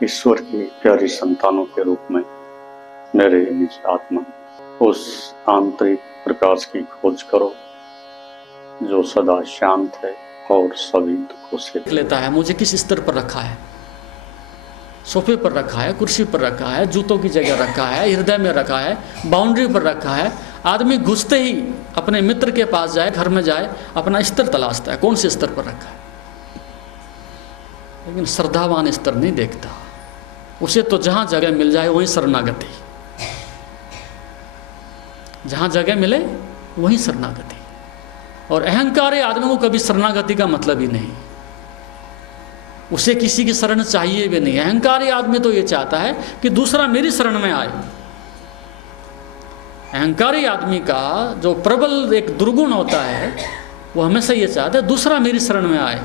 ईश्वर की प्यारी संतानों के रूप में मेरे निज आत्मा उस आंतरिक प्रकाश की खोज करो जो सदा शांत है और सभी दुखों से लेता है। मुझे किस स्तर पर रखा है, सोफे पर रखा है, कुर्सी पर रखा है, जूतों की जगह रखा है, हृदय में रखा है, बाउंड्री पर रखा है। आदमी घुसते ही अपने मित्र के पास जाए, घर में जाए, अपना स्तर तलाशता है, कौन से स्तर पर रखा है। लेकिन श्रद्धावान स्तर नहीं देखता, उसे तो जहाँ जगह मिल जाए वहीं शरणागति, जहाँ जगह मिले वहीं शरणागति। और अहंकारी आदमी को कभी शरणागति का मतलब ही नहीं, उसे किसी की शरण चाहिए भी नहीं। अहंकारी आदमी तो ये चाहता है कि दूसरा मेरी शरण में आए। अहंकारी आदमी का जो प्रबल एक दुर्गुण होता है वो हमेशा ये चाहता है दूसरा मेरी शरण में आए।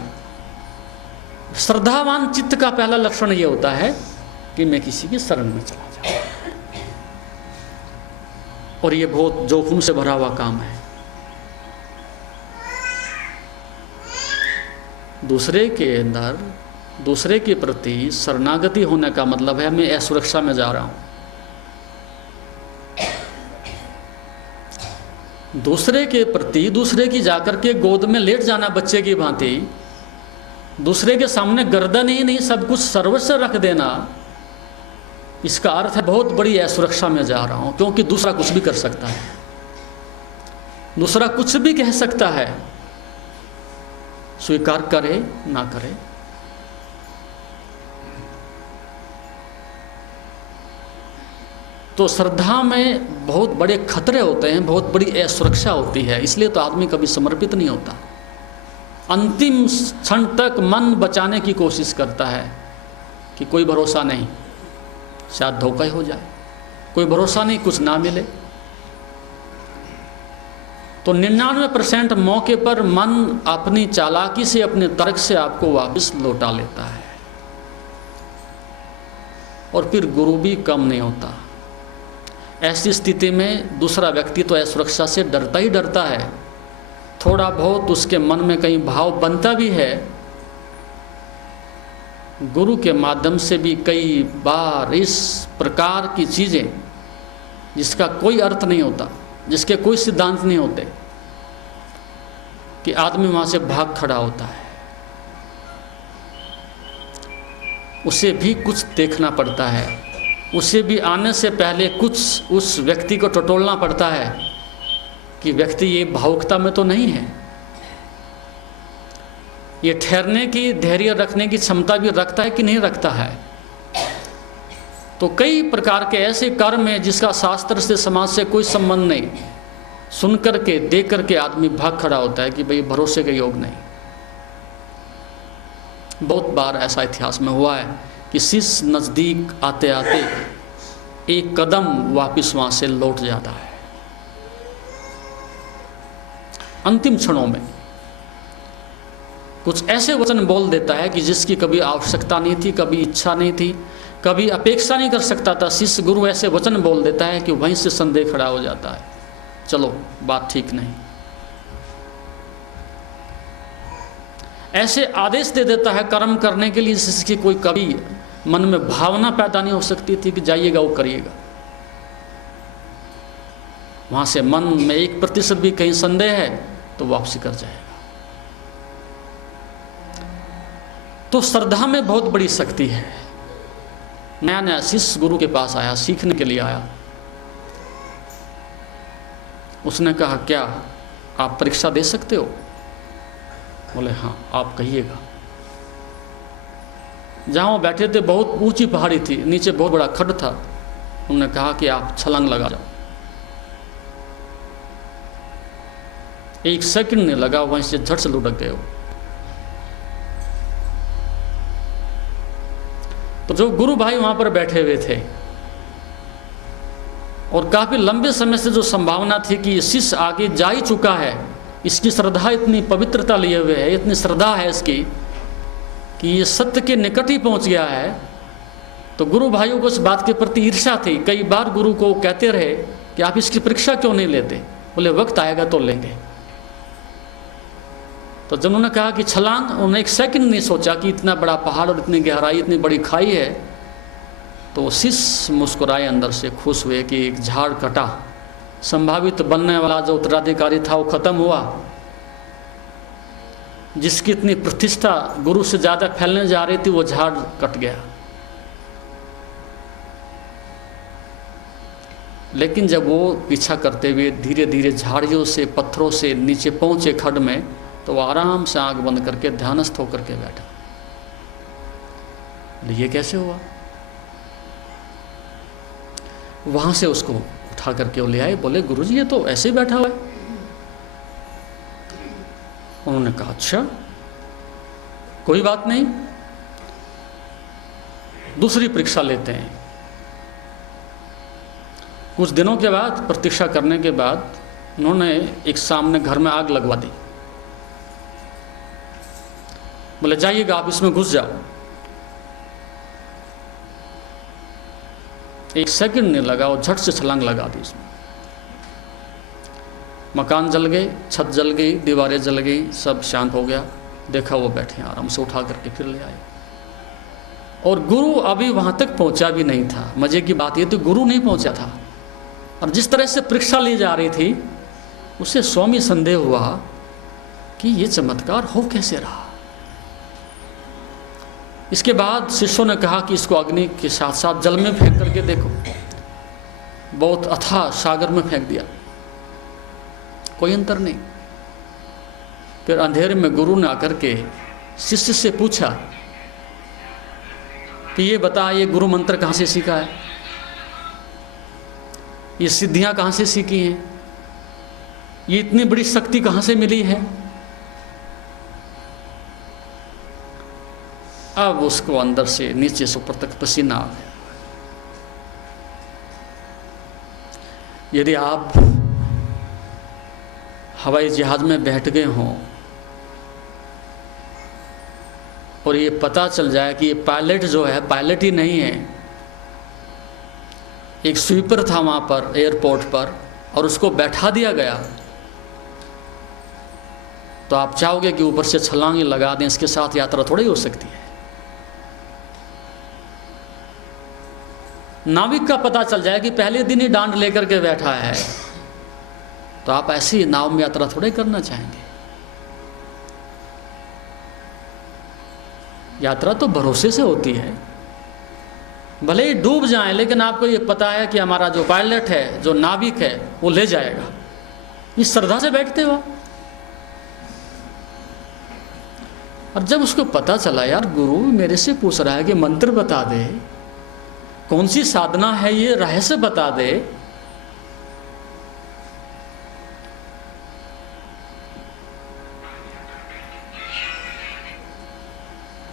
श्रद्धावान चित्त का पहला लक्षण ये होता है कि मैं किसी की शरण में चला जाऊं, और ये बहुत जोखिम से भरा हुआ काम है। दूसरे के अंदर, दूसरे के प्रति शरणागति होने का मतलब है मैं असुरक्षा में जा रहा हूं। दूसरे के प्रति, दूसरे की जाकर के गोद में लेट जाना बच्चे की भांति, दूसरे के सामने गर्दन ही नहीं सब कुछ सर्वस्व रख देना, इसका अर्थ है बहुत बड़ी असुरक्षा में जा रहा हूं। क्योंकि दूसरा कुछ भी कर सकता है, दूसरा कुछ भी कह सकता है, स्वीकार करे ना करे। तो श्रद्धा में बहुत बड़े खतरे होते हैं, बहुत बड़ी असुरक्षा होती है। इसलिए तो आदमी कभी समर्पित नहीं होता, अंतिम क्षण तक मन बचाने की कोशिश करता है कि कोई भरोसा नहीं, शायद धोखा ही हो जाए, कोई भरोसा नहीं, कुछ ना मिले। तो 99% मौके पर मन अपनी चालाकी से, अपने तर्क से आपको वापस लौटा लेता है। और फिर गुरु भी कम नहीं होता। ऐसी स्थिति में दूसरा व्यक्ति तो असुरक्षा से डरता ही डरता है, थोड़ा बहुत उसके मन में कहीं भाव बनता भी है। गुरु के माध्यम से भी कई बार इस प्रकार की चीज़ें जिसका कोई अर्थ नहीं होता, जिसके कोई सिद्धांत नहीं होते, कि आदमी वहाँ से भाग खड़ा होता है। उसे भी कुछ देखना पड़ता है, उसे भी आने से पहले कुछ उस व्यक्ति को टटोलना पड़ता है कि व्यक्ति ये भावुकता में तो नहीं है, ये ठहरने की, धैर्य रखने की क्षमता भी रखता है कि नहीं रखता है। तो कई प्रकार के ऐसे कर्म हैं जिसका शास्त्र से, समाज से कोई संबंध नहीं, सुन करके, देख करके आदमी भाग खड़ा होता है कि भाई भरोसे के योग नहीं। बहुत बार ऐसा इतिहास में हुआ है कि शिष्य नज़दीक आते आते एक कदम वापस वहाँ से लौट जाता है अंतिम क्षणों में। कुछ ऐसे वचन बोल देता है कि जिसकी कभी आवश्यकता नहीं थी, कभी इच्छा नहीं थी, कभी अपेक्षा नहीं कर सकता था। शिष्य गुरु ऐसे वचन बोल देता है कि वहीं से संदेह खड़ा हो जाता है, चलो बात ठीक नहीं। ऐसे आदेश दे देता है कर्म करने के लिए जिसकी कोई कभी मन में भावना पैदा नहीं हो सकती थी कि जाइएगा वो करिएगा। वहां से मन में 1% भी कहीं संदेह है तो वापसी कर जाएगा। तो श्रद्धा में बहुत बड़ी शक्ति है। नया नया शिष्य गुरु के पास आया, सीखने के लिए आया। उसने कहा क्या आप परीक्षा दे सकते हो? बोले हाँ, आप कहिएगा। जहाँ वो बैठे थे बहुत ऊंची पहाड़ी थी, नीचे बहुत बड़ा खड्ड था। उन्होंने कहा कि आप छलांग लगा जाओ। 1 सेकंड नहीं लगा, वहीं से झट से लुढ़क गए। तो जो गुरु भाई वहां पर बैठे हुए थे और काफी लंबे समय से जो संभावना थी कि शिष्य आगे जा ही चुका है, इसकी श्रद्धा इतनी पवित्रता लिए हुए है, इतनी श्रद्धा है इसकी कि ये सत्य के निकट ही पहुंच गया है। तो गुरु भाइयों को इस बात के प्रति ईर्ष्या थी। कई बार गुरु को कहते रहे कि आप इसकी परीक्षा क्यों नहीं लेते? बोले वक्त आएगा तो लेंगे। तो जब उन्होंने कहा कि छलांग, उन्होंने 1 सेकंड नहीं सोचा कि इतना बड़ा पहाड़ और इतनी गहराई, इतनी बड़ी खाई है, तो शिष्य मुस्कुराए अंदर से, खुश हुए कि एक झाड़ कटा, संभावित बनने वाला जो उत्तराधिकारी था वो खत्म हुआ, जिसकी इतनी प्रतिष्ठा गुरु से ज़्यादा फैलने जा रही थी वो झाड़ कट गया। लेकिन जब वो पीछा करते हुए धीरे धीरे झाड़ियों से, पत्थरों से नीचे पहुंचे खड्ड में, तो वो आराम से आंख बंद करके ध्यानस्थ होकर के बैठा। ये कैसे हुआ? वहां से उसको उठा करके वो ले आए, बोले गुरुजी ये तो ऐसे ही बैठा हुआ है। उन्होंने कहा अच्छा कोई बात नहीं, दूसरी परीक्षा लेते हैं। कुछ दिनों के बाद, प्रतीक्षा करने के बाद, उन्होंने एक सामने घर में आग लगवा दी। बोले जाइएगा आप इसमें घुस जाओ। एक सेकंड नहीं लगा, वो झट से छलांग लगा दी इसमें। मकान जल गए, छत जल गई, दीवारें जल गई, सब शांत हो गया। देखा वो बैठे आराम से, उठा करके फिर ले आए। और गुरु अभी वहां तक पहुंचा भी नहीं था। मजे की बात ये तो गुरु नहीं पहुंचा था, और जिस तरह से परीक्षा ली जा रही थी उसे स्वामी संदेह हुआ कि ये चमत्कार हो कैसे रहा। इसके बाद शिष्यों ने कहा कि इसको अग्नि के साथ साथ जल में फेंक करके देखो। बहुत अथाह सागर में फेंक दिया, कोई अंतर नहीं। फिर अंधेरे में गुरु ने आकर के शिष्य से पूछा कि ये बता, ये गुरु मंत्र कहाँ से सीखा है, ये सिद्धियां कहाँ से सीखी हैं, ये इतनी बड़ी शक्ति कहाँ से मिली है। अब उसको अंदर से नीचे से ऊपर तक पसीना आ गया। यदि आप हवाई जहाज में बैठ गए हों और ये पता चल जाए कि ये पायलट जो है पायलट ही नहीं है, एक स्वीपर था वहाँ पर एयरपोर्ट पर और उसको बैठा दिया गया, तो आप चाहोगे कि ऊपर से छलांग लगा दें, इसके साथ यात्रा थोड़ी हो सकती है। नाविक का पता चल जाए कि पहले दिन ही डांड लेकर के बैठा है, तो आप ऐसी नाव में यात्रा थोड़ी करना चाहेंगे। यात्रा तो भरोसे से होती है, भले ही डूब जाएं, लेकिन आपको ये पता है कि हमारा जो पायलट है, जो नाविक है, वो ले जाएगा। इस श्रद्धा से बैठते हो। और जब उसको पता चला यार गुरु मेरे से पूछ रहा है कि मंत्र बता दे, कौन सी साधना है, ये रहस्य बता दे,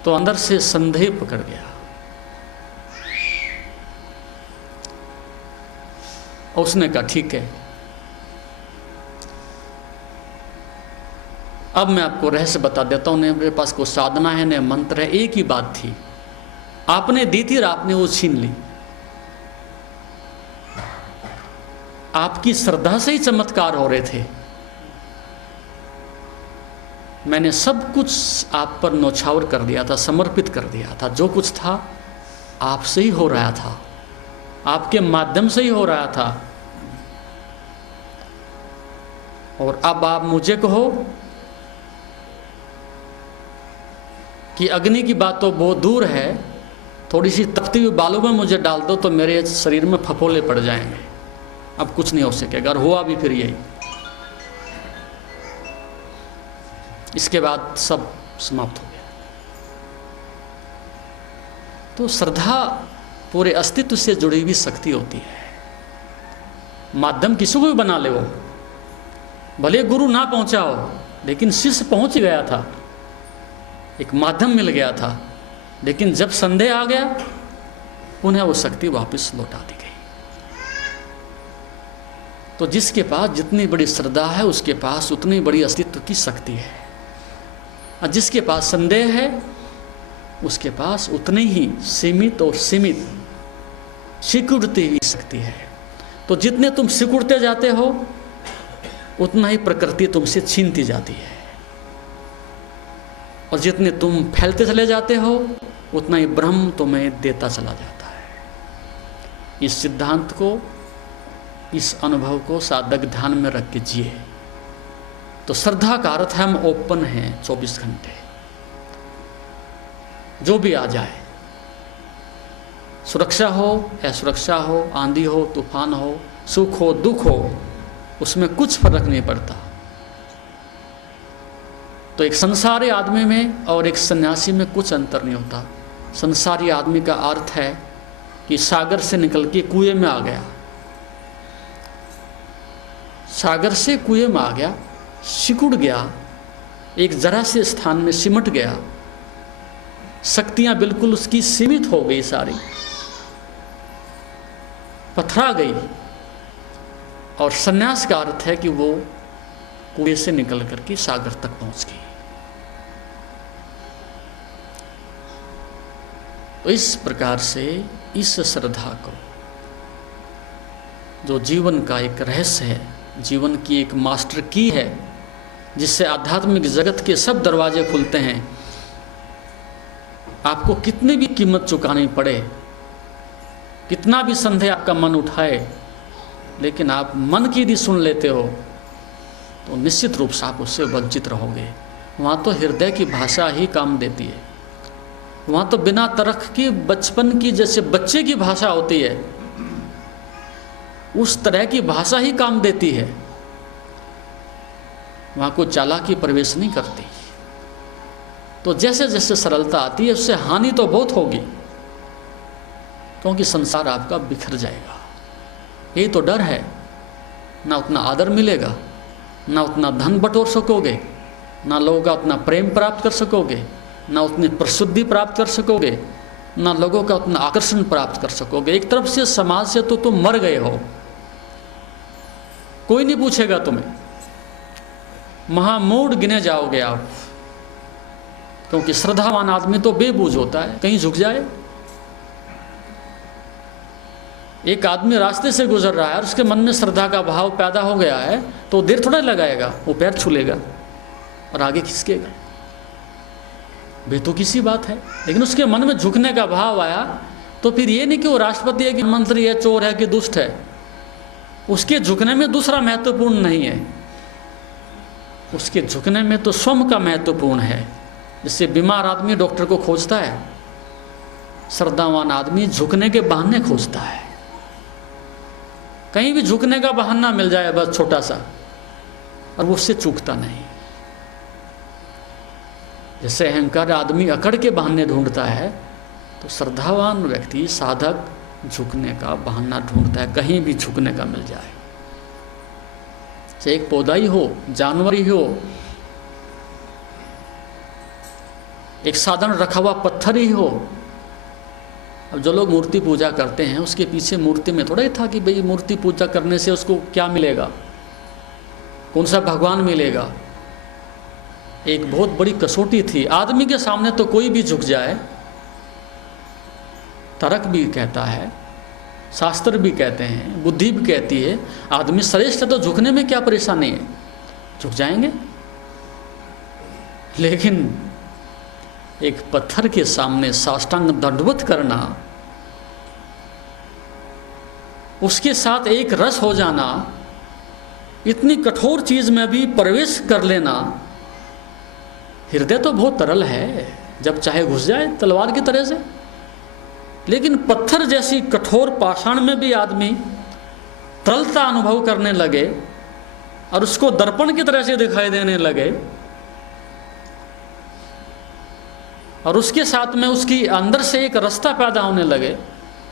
तो अंदर से संदेह पकड़ गया। और उसने कहा ठीक है, अब मैं आपको रहस्य बता देता हूं। मेरे पास कोई साधना है न मंत्र है, एक ही बात थी, आपने दी थी और आपने वो छीन ली। आपकी श्रद्धा से ही चमत्कार हो रहे थे। मैंने सब कुछ आप पर न्यौछावर कर दिया था, समर्पित कर दिया था। जो कुछ था आपसे ही हो रहा था, आपके माध्यम से ही हो रहा था। और अब आप मुझे कहो कि अग्नि की बात तो बहुत दूर है, थोड़ी सी तपती हुई बालू में मुझे डाल दो तो मेरे शरीर में फफोले पड़ जाएंगे, अब कुछ नहीं हो सकेगा। अगर हुआ भी फिर यही, इसके बाद सब समाप्त हो गया। तो श्रद्धा पूरे अस्तित्व से जुड़ी हुई शक्ति होती है। माध्यम किसी को भी बना ले, वो भले गुरु ना पहुंचा हो, लेकिन शिष्य पहुंच गया था, एक माध्यम मिल गया था। लेकिन जब संदेह आ गया, उन्हें वो शक्ति वापस लौटा दी गई। तो जिसके पास जितनी बड़ी श्रद्धा है, उसके पास उतनी बड़ी अस्तित्व की शक्ति है, और जिसके पास संदेह है, उसके पास उतनी ही सीमित और सीमित सिकुड़ती हुई शक्ति है। तो जितने तुम सिकुड़ते जाते हो, उतना ही प्रकृति तुमसे छीनती जाती है, और जितने तुम फैलते चले जाते हो, उतना ही ब्रह्म तुम्हें देता चला जाता है। इस सिद्धांत को, इस अनुभव को साधक ध्यान में रख के जिए। तो श्रद्धा का अर्थ है हम ओपन हैं 24 घंटे, जो भी आ जाए, सुरक्षा हो असुरक्षा हो, आंधी हो तूफान हो, सुख हो दुख हो, उसमें कुछ फर्क नहीं पड़ता। तो एक संसारी आदमी में और एक सन्यासी में कुछ अंतर नहीं होता। संसारी आदमी का अर्थ है कि सागर से निकल के कुएं में आ गया, सागर से कुएं में आ गया, सिकुड़ गया, एक जरा से स्थान में सिमट गया, शक्तियां बिल्कुल उसकी सीमित हो गई, सारी पथरा गई। और सन्यास का अर्थ है कि वो कुएं से निकल करके सागर तक पहुंच गई। तो इस प्रकार से इस श्रद्धा को, जो जीवन का एक रहस्य है, जीवन की एक मास्टर की है, जिससे आध्यात्मिक जगत के सब दरवाजे खुलते हैं, आपको कितनी भी कीमत चुकानी पड़े, कितना भी संदेह आपका मन उठाए, लेकिन आप मन की यदि सुन लेते हो तो निश्चित रूप से आप उससे वंचित रहोगे। वहाँ तो हृदय की भाषा ही काम देती है, वहाँ तो बिना तर्क की बचपन की जैसे बच्चे की भाषा होती है, उस तरह की भाषा ही काम देती है। वहाँ कोई चालाकी प्रवेश नहीं करती। तो जैसे जैसे सरलता आती है उससे हानि तो बहुत होगी, क्योंकि संसार आपका बिखर जाएगा। यही तो डर है, ना उतना आदर मिलेगा, ना उतना धन बटोर सकोगे, ना लोगों का उतना प्रेम प्राप्त कर सकोगे, ना उतनी प्रसिद्धि प्राप्त कर सकोगे, ना लोगों का उतना आकर्षण प्राप्त कर सकोगे। एक तरफ से समाज से तो तुम मर गए हो, कोई नहीं पूछेगा तुम्हें, महामूढ़ गिने जाओगे आप। क्योंकि श्रद्धावान आदमी तो बेबूझ होता है, कहीं झुक जाए। एक आदमी रास्ते से गुजर रहा है और उसके मन में श्रद्धा का भाव पैदा हो गया है, तो देर थोड़ा लगाएगा, वो पैर छू लेगा और आगे खिसकेगा, बेतुकी सी बात है। लेकिन उसके मन में झुकने का भाव आया, तो फिर ये नहीं कि वो राष्ट्रपति है कि मंत्री है, चोर है कि दुष्ट है, उसके झुकने में दूसरा महत्वपूर्ण नहीं है, उसके झुकने में तो स्वयं का महत्वपूर्ण है। जैसे बीमार आदमी डॉक्टर को खोजता है, श्रद्धावान आदमी झुकने के बहाने खोजता है। कहीं भी झुकने का बहाना मिल जाए बस छोटा सा, और वो उससे चूकता नहीं। जैसे अहंकार आदमी अकड़ के बहाने ढूंढता है, तो श्रद्धावान व्यक्ति साधक झुकने का बहाना ढूंढता है, कहीं भी झुकने का मिल जाए। चाहे एक पौधा ही हो, जानवर ही हो, एक साधारण रखा हुआ पत्थर ही हो। अब जो लोग मूर्ति पूजा करते हैं, उसके पीछे मूर्ति में थोड़ा ही था कि भाई मूर्ति पूजा करने से उसको क्या मिलेगा, कौन सा भगवान मिलेगा। एक बहुत बड़ी कसौटी थी। आदमी के सामने तो कोई भी झुक जाए, तर्क भी कहता है, शास्त्र भी कहते हैं, बुद्धि भी कहती है, आदमी श्रेष्ठ है तो झुकने में क्या परेशानी है, झुक जाएंगे। लेकिन एक पत्थर के सामने साष्टांग दंडवत करना, उसके साथ एक रस हो जाना, इतनी कठोर चीज में भी प्रवेश कर लेना, हृदय तो बहुत तरल है, जब चाहे घुस जाए तलवार की तरह से। लेकिन पत्थर जैसी कठोर पाषाण में भी आदमी तरलता अनुभव करने लगे और उसको दर्पण की तरह से दिखाई देने लगे, और उसके साथ में उसकी अंदर से एक रास्ता पैदा होने लगे,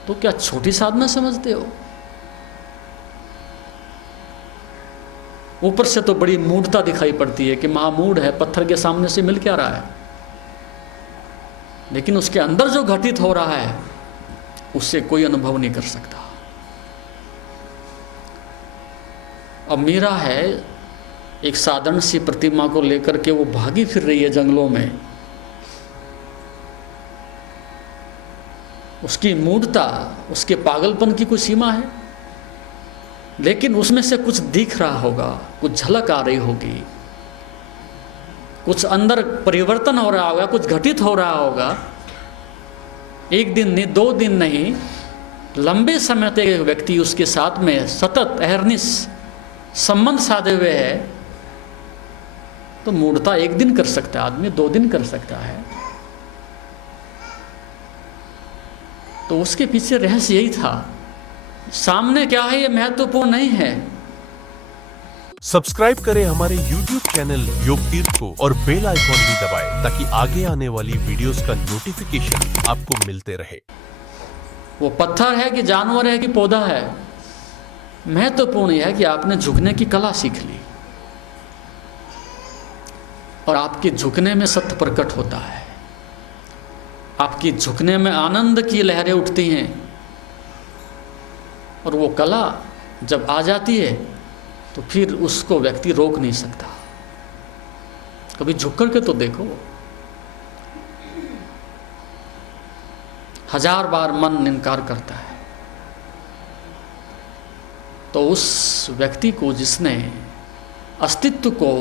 तो क्या छोटी साधना समझते हो? ऊपर से तो बड़ी मूढ़ता दिखाई पड़ती है कि महामूढ़ है, पत्थर के सामने से मिल क्या रहा है। लेकिन उसके अंदर जो घटित हो रहा है उससे कोई अनुभव नहीं कर सकता। अब मीरा है, एक साधारण सी प्रतिमा को लेकर के वो भागी फिर रही है जंगलों में। उसकी मूढ़ता, उसके पागलपन की कोई सीमा है? लेकिन उसमें से कुछ दिख रहा होगा, कुछ झलक आ रही होगी, कुछ अंदर परिवर्तन हो रहा होगा, कुछ घटित हो रहा होगा। एक दिन नहीं, 2 दिन नहीं, लंबे समय तक एक व्यक्ति उसके साथ में सतत अहर्निश संबंध साधे हुए है, तो मूढ़ता एक दिन कर सकता है आदमी, 2 दिन कर सकता है। तो उसके पीछे रहस्य यही था। सामने क्या है ये महत्वपूर्ण नहीं है। सब्सक्राइब करें हमारे YouTube चैनल योग तीर्थ को और बेल आइकॉन भी दबाएं ताकि आगे आने वाली वीडियोस का नोटिफिकेशन आपको मिलते रहे। वो पत्थर है कि जानवर है कि पौधा है, महत्वपूर्ण यह है कि आपने झुकने की कला सीख ली और आपके झुकने में सत्य प्रकट होता है, आपकी झुकने में आनंद की लहरें उठती हैं, और वो कला जब आ जाती है तो फिर उसको व्यक्ति रोक नहीं सकता। कभी झुक करके तो देखो, 1000 बार मन इनकार करता है। तो उस व्यक्ति को जिसने अस्तित्व को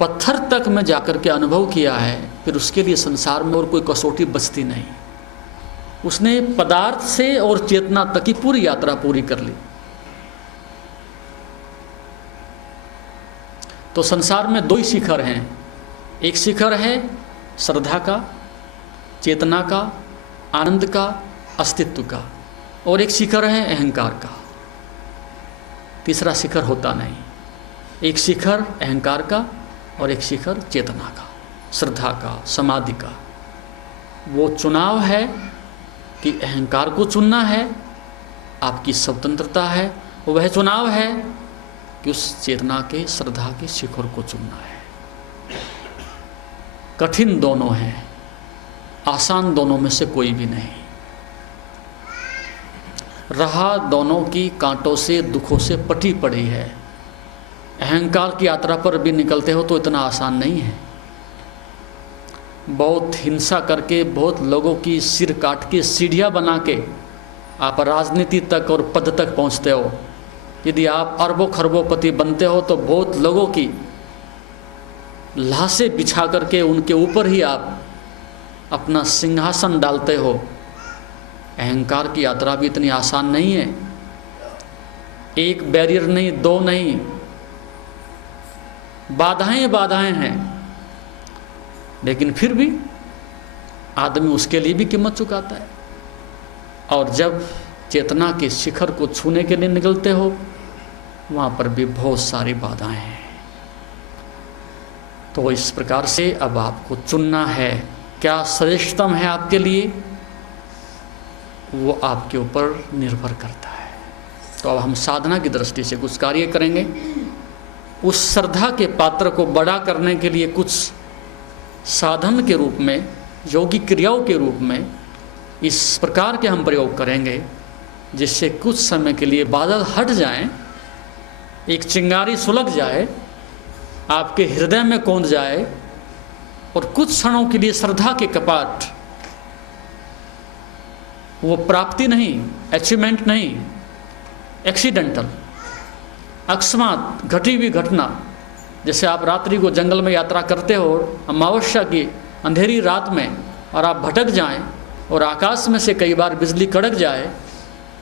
पत्थर तक में जाकर के अनुभव किया है, फिर उसके लिए संसार में और कोई कसौटी बचती नहीं। उसने पदार्थ से और चेतना तक की पूरी यात्रा पूरी कर ली। तो संसार में 2 ही शिखर हैं। एक शिखर है श्रद्धा का, चेतना का, आनंद का, अस्तित्व का, और एक शिखर है अहंकार का। तीसरा शिखर होता नहीं। एक शिखर अहंकार का और एक शिखर चेतना का, श्रद्धा का, समाधि का। वो चुनाव है कि अहंकार को चुनना है, आपकी स्वतंत्रता है। वह चुनाव है कि उस चेतना के, श्रद्धा के शिखर को चुनना है। कठिन दोनों हैं, आसान दोनों में से कोई भी नहीं। राह दोनों की कांटों से, दुखों से पटी पड़ी है। अहंकार की यात्रा पर भी निकलते हो तो इतना आसान नहीं है। बहुत हिंसा करके, बहुत लोगों की सिर काट के, सीढ़ियाँ बना के आप राजनीति तक और पद तक पहुँचते हो। यदि आप अरबों खरबोपति बनते हो तो बहुत लोगों की लाशें बिछा करके उनके ऊपर ही आप अपना सिंहासन डालते हो। अहंकार की यात्रा भी इतनी आसान नहीं है। एक बैरियर नहीं, 2 नहीं, बाधाएं हैं, लेकिन फिर भी आदमी उसके लिए भी कीमत चुकाता है। और जब चेतना के शिखर को छूने के लिए निकलते हो, वहाँ पर भी बहुत सारी बाधाएं हैं। तो इस प्रकार से अब आपको चुनना है, क्या श्रेष्ठतम है आपके लिए, वो आपके ऊपर निर्भर करता है। तो अब हम साधना की दृष्टि से कुछ कार्य करेंगे। उस श्रद्धा के पात्र को बड़ा करने के लिए कुछ साधन के रूप में, योगिक क्रियाओं के रूप में इस प्रकार के हम प्रयोग करेंगे, जिससे कुछ समय के लिए बादल हट जाएं, एक चिंगारी सुलग जाए, आपके हृदय में कौंध जाए, और कुछ क्षणों के लिए श्रद्धा के कपाट, वो प्राप्ति नहीं, अचीवमेंट नहीं, एक्सीडेंटल, अकस्मात घटी हुई घटना। जैसे आप रात्रि को जंगल में यात्रा करते हो, अमावस्या की अंधेरी रात में, और आप भटक जाएं और आकाश में से कई बार बिजली कड़क जाए,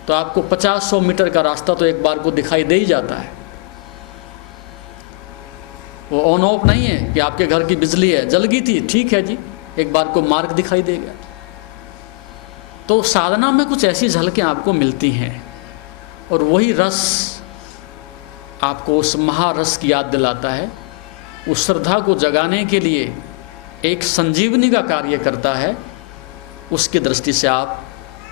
तो आपको 50-100 मीटर का रास्ता तो एक बार को दिखाई दे ही जाता है। वो ऑन ऑफ नहीं है कि आपके घर की बिजली है, जल गई थी, ठीक है जी, एक बार को मार्ग दिखाई देगा। तो साधना में कुछ ऐसी झलकें आपको मिलती हैं, और वही रस आपको उस महारस की याद दिलाता है। उस श्रद्धा को जगाने के लिए एक संजीवनी का कार्य करता है। उसकी दृष्टि से आप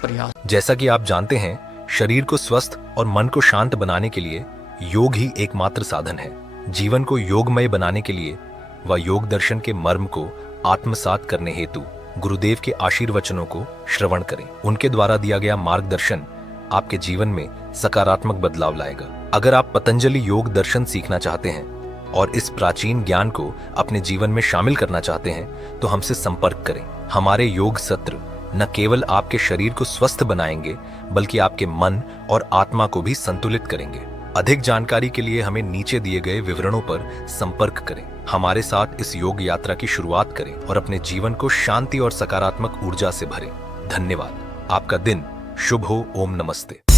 प्रयास। जैसा कि आप जानते हैं, शरीर को स्वस्थ और मन को शांत बनाने के लिए योग ही एकमात्र साधन है। जीवन को योगमय बनाने के लिए व योग दर्शन के मर्म को आत्मसात करने हेतु गुरुदेव के आशीर्वचनों को श्रवण करें। उनके द्वारा दिया गया मार्गदर्शन आपके जीवन में सकारात्मक बदलाव लाएगा। अगर आप पतंजलि योग दर्शन सीखना चाहते हैं और इस प्राचीन ज्ञान को अपने जीवन में शामिल करना चाहते हैं, तो हमसे संपर्क करें। हमारे योग सत्र न केवल आपके शरीर को स्वस्थ बनाएंगे, बल्कि आपके मन और आत्मा को भी संतुलित करेंगे। अधिक जानकारी के लिए हमें नीचे दिए गए विवरणों पर संपर्क करें। हमारे साथ इस योग यात्रा की शुरुआत करें और अपने जीवन को शांति और सकारात्मक ऊर्जा से भरें। धन्यवाद। आपका दिन शुभ हो। ओम नमस्ते।